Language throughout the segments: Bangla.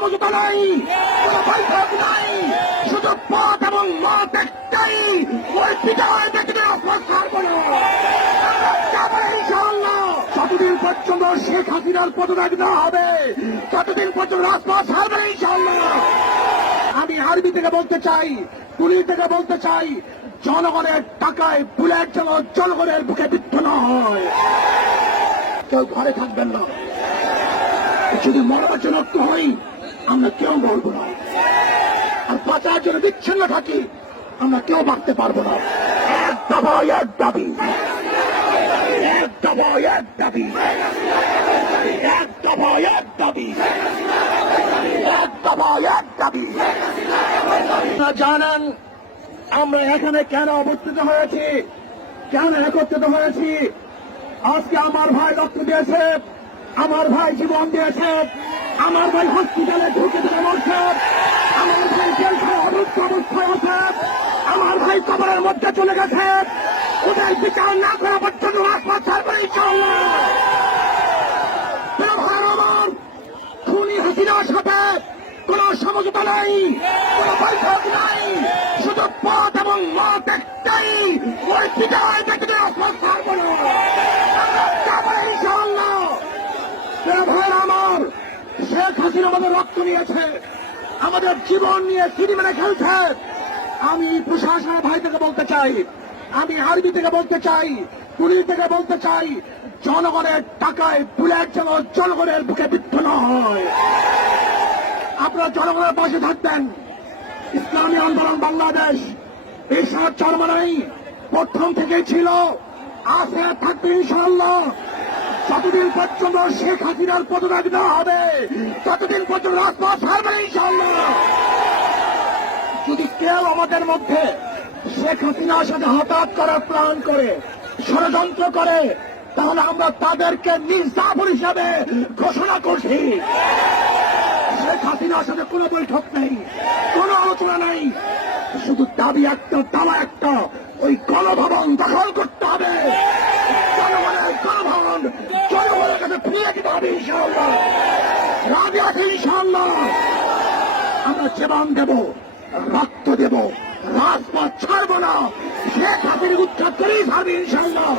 সমঝোতা নাই কোন বৈঠক নাই শুধু পথ এবং মত একটাই ওই বিজয় দেখে রাজপথ ছাড়বো না, যতদিন পর্যন্ত শেখ হাসিনার পদত্যাগ না হবে পর্যন্ত ছাড়বে আমি আরবি থেকে বলতে চাই পুরী থেকে বলতে চাই, জনগণের টাকায় বুলেট যেন জনগণের বুকে বিদ্ধ না হয়। কেউ ঘরে থাকবেন না। যদি মরার জন্য হই আমরা কেউ বলব না। আর বাঁচার জন্য বিচ্ছিন্ন থাকি, আমরা কেউ বাঁচতে পারব না। এক দাবি। এক এক দাবি। এক দাবি। এক দাবি। জানেন, আমরা এখানে কেন অবস্থিত হয়েছি? কেন একত্রিত হয়েছি? আজকে আমার ভাই রক্ত দিয়েছে, আমার ভাই জীবন দিয়েছে। আমার ভাই হসপিটালে ঢুকে ধরে মরছে আমার ভাই জেলখানে অবস্থ অবস্থায় আছে আমার ভাই কবরের মধ্যে চলে গেছে। ওদের বিচার না করা পর্যন্ত রাজপথ ছাড়বে ইনশাআল্লাহ খুনি হাসিনার সাথে কোন সমঝোতা নাই, কোন বৈঠক নাই। শুধু পথ এবং মত একটাই, ওই দেখে রাজপথ ছাড়বো না আমরা যাব ইনশাআল্লাহ প্রিয় ভাইয়ের আমার শেখ হাসিনা আমাদের রক্ত নিয়েছে, আমাদের জীবন নিয়ে সিঁড়ি মেরে খেলছে। আমি প্রশাসনের ভাই থেকে বলতে চাই, আমি আরবি থেকে বলতে চাই, পুলিশ থেকে বলতে চাই, জনগণের টাকায় বুলেট যেন জনগণের বুকে বিদ্ধ না হয়। আপনারা জনগণের পাশে থাকবেন ইসলামী আন্দোলন বাংলাদেশ এই সাত চরমানাই প্রথম থেকেই ছিল। আছে থাকবে ইনশাআল্লাহ। যতদিন পর্যন্ত শেখ হাসিনার পদত্যাগ না হবে, ততদিন পর্যন্ত রাজপথ ছাড়বে যদি কেউ আমাদের মধ্যে শেখ হাসিনার সাথে হঠাৎ করার প্ল্যান করে, ষড়যন্ত্র করে, তাহলে আমরা তাদেরকে নির্যাতন হিসাবে ঘোষণা করছি। শেখ হাসিনার সাথে কোনো বৈঠক নেই, কোনো আলোচনা নেই। শুধু দাবি একটা, দাবা একটা, ওই গণভবন দখল করতে হবে জনগণের গণভবন জনগণের কাছে ফিরিয়ে দিতে হবে ইনশাআল্লাহ রাজি আছে ইনশাআল্লাহ আমরা জীবন দেব, রক্ত দেব, রাজপথ ছাড়বো না। শেখ হাসিনা উচ্ছেদ করেই ছাড়বে ইনশাআল্লাহ।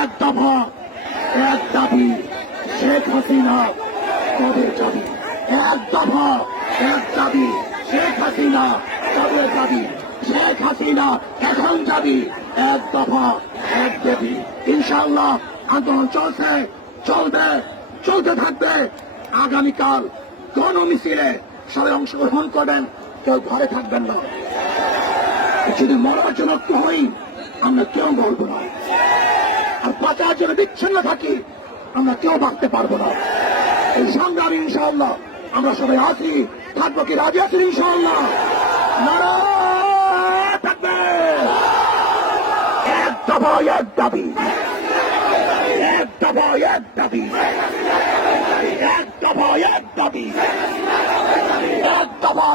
এক দফা, এক দাবি শেখ হাসিনা কবে যাবি? এক দফা, এক দাবি শেখ হাসিনা কবে যাবি? শেখ হাসিনা এখন যাবি? এক দফা, এক দেবী। ইনশাআল্লাহ আন্দোলন চলছে, চলবে, চলতে থাকবে। আগামীকাল গণ সবাই অংশগ্রহণ করবেন কেউ ঘরে থাকবেন না। যদি মরার হই, আমরা কেউ বলব না। আর বাঁচার জন্য বিচ্ছিন্ন থাকি, আমরা কেউ বাঁচতে পারব না। এই সংগ্রামে ইনশাআল্লাহ, আমরা সবাই আছি। থাকব কি রাজি আছি ইনশাআল্লাহ? নারায়ণ থাকবে। এক দফা, এক দাবি। এক এক দাবি। এক এক দাবি।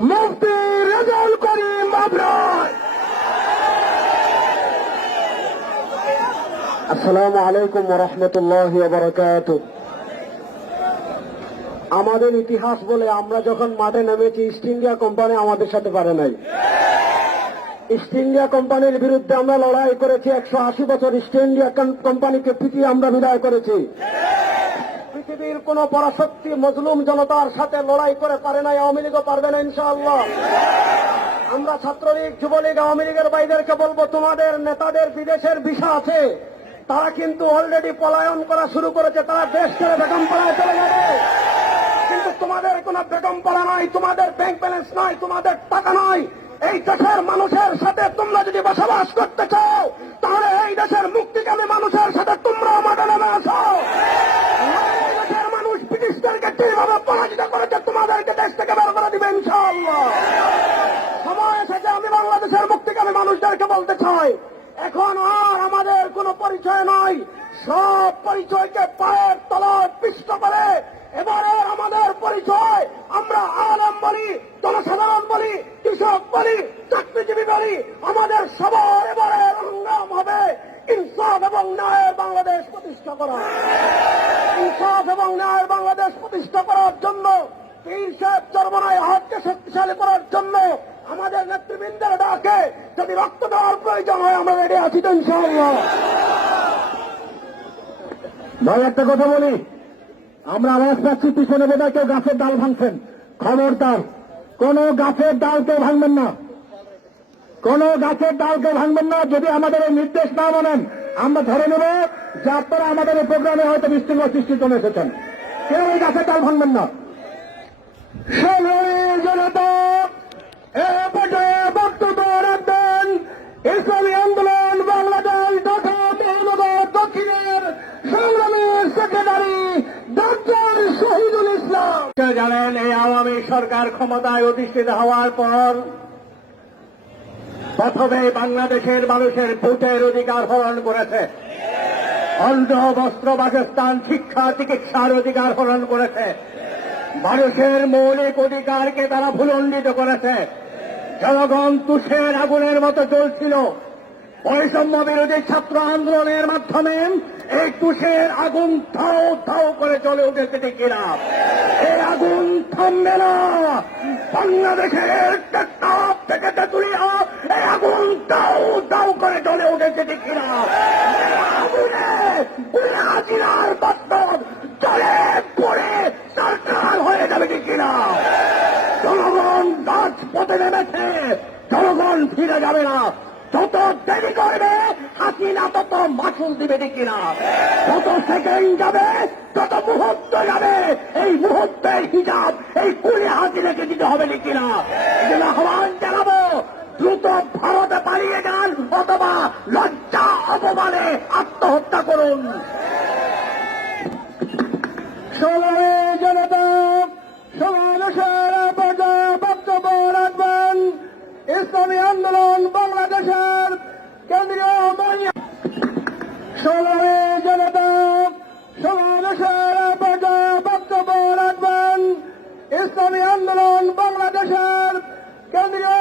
মুফতি রেজাউল করিম আসসালামু আলাইকুম রহমতুল্লাহ বারকাত আমাদের ইতিহাস বলে আমরা যখন মাঠে নেমেছি ইস্ট ইন্ডিয়া কোম্পানি আমাদের সাথে পারে নাই। ইস্ট ইন্ডিয়া কোম্পানির বিরুদ্ধে আমরা লড়াই করেছি, একশো আশি বছর ইস্ট ইন্ডিয়া কোম- কোম্পানিকে পিটিয়ে আমরা বিদায় করেছি। পৃথিবীর কোন পরাশক্তি মজলুম জনতার সাথে লড়াই করে পারে নাই, আওয়ামী লীগও পারবে না ইনশাআল্লাহ। আমরা ছাত্রলীগ, যুবলীগ, আওয়ামী লীগের বাইদেরকে বলব, তোমাদের নেতাদের বিদেশের ভিসা আছে। তারা কিন্তু অলরেডি পলায়ন করা শুরু করেছে, তারা দেশ ছেড়ে বেগম পাড়ায় চলে যাবে। কিন্তু তোমাদের কোনো বেগম পাড়া নাই, তোমাদের ব্যাংক ব্যালেন্স নাই, তোমাদের টাকা নাই। এই দেশের মানুষের সাথে তোমরা যদি বসবাস করতে চাও, তাহলে এই দেশের মুক্তিকামী মানুষের সাথে তোমরা মাঠে নেমে আসো। ব্রিটিশদেরকে যেভাবে পরাজিত করেছে তোমাদেরকে দেশ থেকে বের করে দিবে সময় এসেছে, আমি বাংলাদেশের মুক্তিকামী মানুষদেরকে বলতে চাই। এখন আর আমাদের কোনো পরিচয় নাই। সব পরিচয়কে পায়ের তলায় পিষ্ট করে এবারে আমাদের পরিচয় আমরা আলম বলি, জনসাধারণ বলি, কৃষক বলি, চাকরিজীবী বলি, আমাদের সবার এবারে সংগ্রাম হবে, ইনসাফ এবং ন্যায়ের বাংলাদেশ প্রতিষ্ঠা করা। ইনসাফ এবং ন্যায়ের বাংলাদেশ প্রতিষ্ঠা করার জন্য, পীর সাহেব চরমনায় হাতকে শক্তিশালী করার জন্য আমাদের নেতৃবৃন্দের ডাকে যদি রক্ত দেওয়ার প্রয়োজন হয়, আমরা রেডি আছি তো ইনশাআল্লাহ। ভাই, একটা কথা বলি। আমরা আওয়াজ পাচ্ছি পিছনে বোধহয় কেউ গাছের ডাল ভাঙছেন। খবরদার, কোন গাছের ডাল কেউ ভাঙবেন না। কোন গাছের ডাল কেউ ভাঙবেন না, যদি আমাদের এই নির্দেশ না মানেন আমরা ধরে নেব যে আপনারা আমাদের এই প্রোগ্রামে হয়তো বিশৃঙ্খলা সৃষ্টির জন্য এসেছেন। কেউ এই গাছের ডাল ভাঙবেন না। জানেন, এই আওয়ামী সরকার ক্ষমতায় অধিষ্ঠিত হওয়ার পর প্রথমে বাংলাদেশের মানুষের ভোটের অধিকার হরণ করেছে। অন্ধ বস্ত্র বাসস্থান, শিক্ষা, চিকিৎসার অধিকার হরণ করেছে। মানুষের মৌলিক অধিকারকে তারা ভুলণ্ডিত করেছে। জনগণ তুষের আগুনের মতো চলছিল বৈষম্য বিরোধী ছাত্র আন্দোলনের মাধ্যমে এই তুষের আগুন ধাও ধাও করে চলে উঠেছে কিনা? এই আগুন থামবে না। বাংলাদেশের টেকনাফ থেকে তেতুলিয়া এই আগুন দাও দাও করে চলে উঠেছে ঠিক কিনা এই আগুনে পুরে হাজিরার বাস্তব চলে পড়ে সরকার হয়ে যাবে ঠিক কিনা জনগণ গাছ পথে জনগণ ফিরে যাবে না। যত দেরি করবে হাসিনা তত মাসুল দিবে ঠিক কিনা। যত সেকেন্ড যাবে, তত মুহূর্ত যাবে। এই মুহূর্তের হিসাব, এই কুড়ি হাসিনাকে দিতে হবে ঠিক কিনা। এই জন্য আহ্বান জানাব, দ্রুত ভারতে পালিয়ে যান অথবা লজ্জা অপমানে আত্মহত্যা করুন। ইসলামী আন্দোলন বাংলাদেশের কেন্দ্রীয় সংগ্রামী জনতা সমাবেশের বক্তব্য রাখবেন। ইসলামী আন্দোলন বাংলাদেশের কেন্দ্রীয়